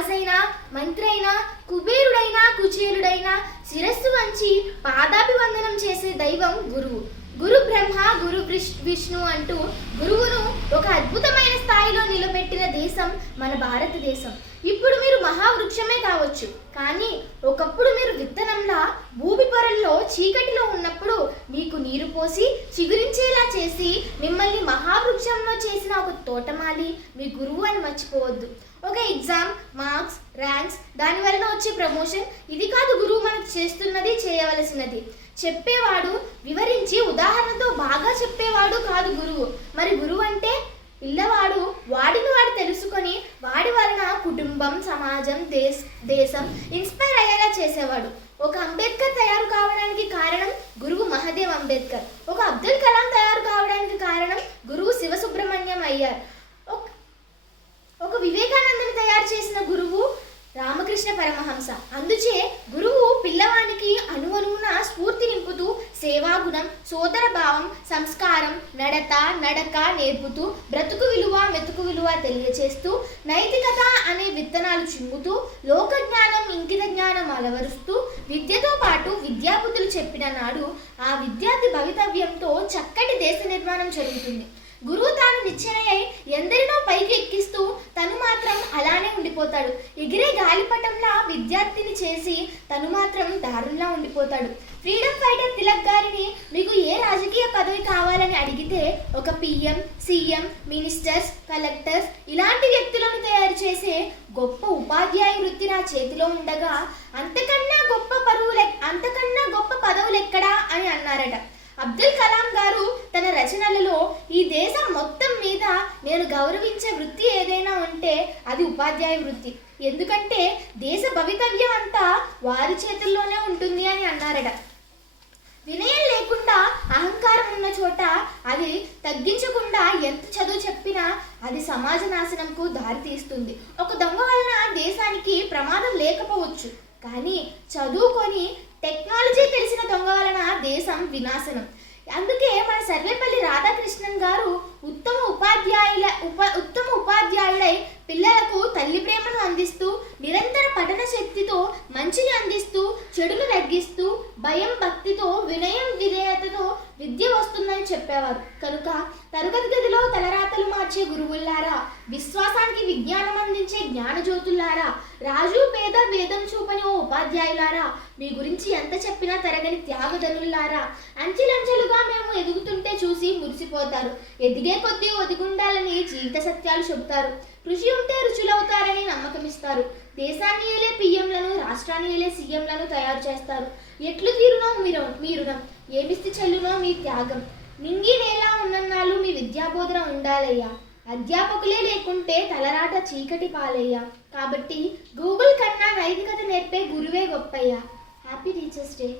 రాజైనా మంత్రి అయినా కుబేరుడైనా కుచేరుడైనా శిరస్సు వంచి పాదాభివందనం చేసే దైవం గురువు. గురు బ్రహ్మ గురు విష్- విష్ణు అంటూ గురువును ఒక అద్భుతమైన స్థాయిలో నిలబెట్టిన దేశం మన భారతదేశం. ఇప్పుడు మీరు మహావృక్షమే కావచ్చు కానీ ఒకప్పుడు మీరు విత్తనంలా భూమి పొరల్లో చీకటిలో ఉన్నప్పుడు మీకు నీరు పోసి చిగురించేలా చేసి మిమ్మల్ని మహావృక్షంలో చేసిన ఒక తోటమాలి మీ గురువు అని మర్చిపోవద్దు. ఒక ఎగ్జామ్ దాని వలన వచ్చే ప్రమోషన్ ఇది కాదు గురువు మనకు చేస్తున్నది చేయవలసినది. చెప్పేవాడు వివరించి ఉదాహరణతో బాగా చెప్పేవాడు కాదు గురువు మరి గురువు అంటే పిల్లవాడు వాడిని వాడు తెలుసుకొని వాడి వలన కుటుంబం సమాజం దేశ దేశం ఇన్స్పైర్ అయ్యేలా చేసేవాడు. ఒక అంబేద్కర్ తయారు కావడానికి కారణం గురువు మహదేవ్ అంబేద్కర్. ఒక అబ్దుల్ కలాం తయారు కావడానికి కారణం గురువు శివసుబ్రహ్మణ్యం అయ్యార్. ఒక వివేకానందని తయారు చేసిన గురువు రామకృష్ణ పరమహంస. అందుచే గురువు పిల్లవానికి అణువణువున స్ఫూర్తి నింపుతూ సేవాగుణం సోదర భావం సంస్కారం నడత నడక నేర్పుతూ బ్రతుకు విలువ మెతుకు విలువ తెలియచేస్తూ నైతికత అనే విత్తనాలు చిమ్ముతూ లోక జ్ఞానం ఇంకిత జ్ఞానం అలవరుస్తూ విద్యతో పాటు విద్యాబుద్ధులు చెప్పిన నాడు ఆ విద్యార్థి భవితవ్యంతో చక్కటి దేశ నిర్మాణం జరుగుతుంది. గురువు తాను నిశ్చయ ఎందరినో పైకి ఎక్కిస్తూ ఉండిపోతాడు. ఎగిరే గాలిపటంలా విద్యార్థిని చేసి తను మాత్రం దారుణంలా ఉండిపోతాడు. ఫ్రీడమ్ ఫైటర్ తిలక్ గారిని మీకు ఏ రాజకీయ పదవి కావాలని అడిగితే ఒక పిఎం సీఎం మినిస్టర్స్ కలెక్టర్స్ ఇలాంటి వ్యక్తులను తయారు చేసే గొప్ప ఉపాధ్యాయ వృత్తి నా చేతిలో ఉండగా అంతక అబ్దుల్ కలాం గారు తన రచనలలో ఈ దేశం మొత్తం మీద నేను గౌరవించే వృత్తి ఏదైనా ఉంటే అది ఉపాధ్యాయ వృత్తి. ఎందుకంటే దేశ భవితవ్యం అంతా వారి చేతుల్లోనే ఉంటుంది అని అన్నారట. వినయం లేకుండా అహంకారం ఉన్న చోట అది తగ్గించకుండా ఎంత చదువు చెప్పినా అది సమాజ నాశనంకు దారితీస్తుంది ఒక దొంగ వలన దేశానికి ప్రమాదం లేకపోవచ్చు. కానీ చదువుకొని టెక్నాలజీ తెలిసిన దొంగ వలన దేశం వినాశనం. అందుకే మన సర్వేపల్లి రాధాకృష్ణన్ గారు ఉత్తమ ఉపాధ్యాయుల ఉప ఉత్తమ ఉపాధ్యాయుడై పిల్లలకు తల్లి ప్రేమను అందిస్తూ నిరంతర పఠన శక్తితో మంచిని అందిస్తూ చెడును తగ్గిస్తూ భయం భక్తితో వినయం విధేయతతో విద్య చెప్పేవారు. కనుక తరగతి గదిలో తలరాతలు మార్చే గురువుల్లారా విశ్వాసానికి విజ్ఞానం అందించే జ్ఞానజ్యోతుల్లారా రాజు పేద వేదం చూపని ఓ ఉపాధ్యాయులారా మీ గురించి ఎంత చెప్పినా తరగని త్యాగధనుల్లారా అంచెలంచెలుగా మేము ఎదుగుతుంటే చూసి మురిసిపోతారు. ఎదిగే కొద్దీ ఒదిగుండాలని జీవిత సత్యాలు చెబుతారు. కృషి ఉంటే రుచులవుతారని నమ్మకం ఇస్తారు దేశాన్ని ఏలే పిఎంలను రాష్ట్రాన్ని ఏలే సీఎంలను తయారు చేస్తారు. ఎట్లు తీరునో మీరు మీ రుణం ఏమిస్తే చెల్లునో మీ త్యాగం. నింగి ఉన్నన్నాళ్ళు మీ విద్యాబోధన ఉండాలయ్యా. అధ్యాపకులే లేకుంటే తలరాట చీకటి పాలయ్యా. కాబట్టి గూగుల్ కన్నా నైతికత నేర్పే గురువే గొప్పయ్యా. Happy teachers day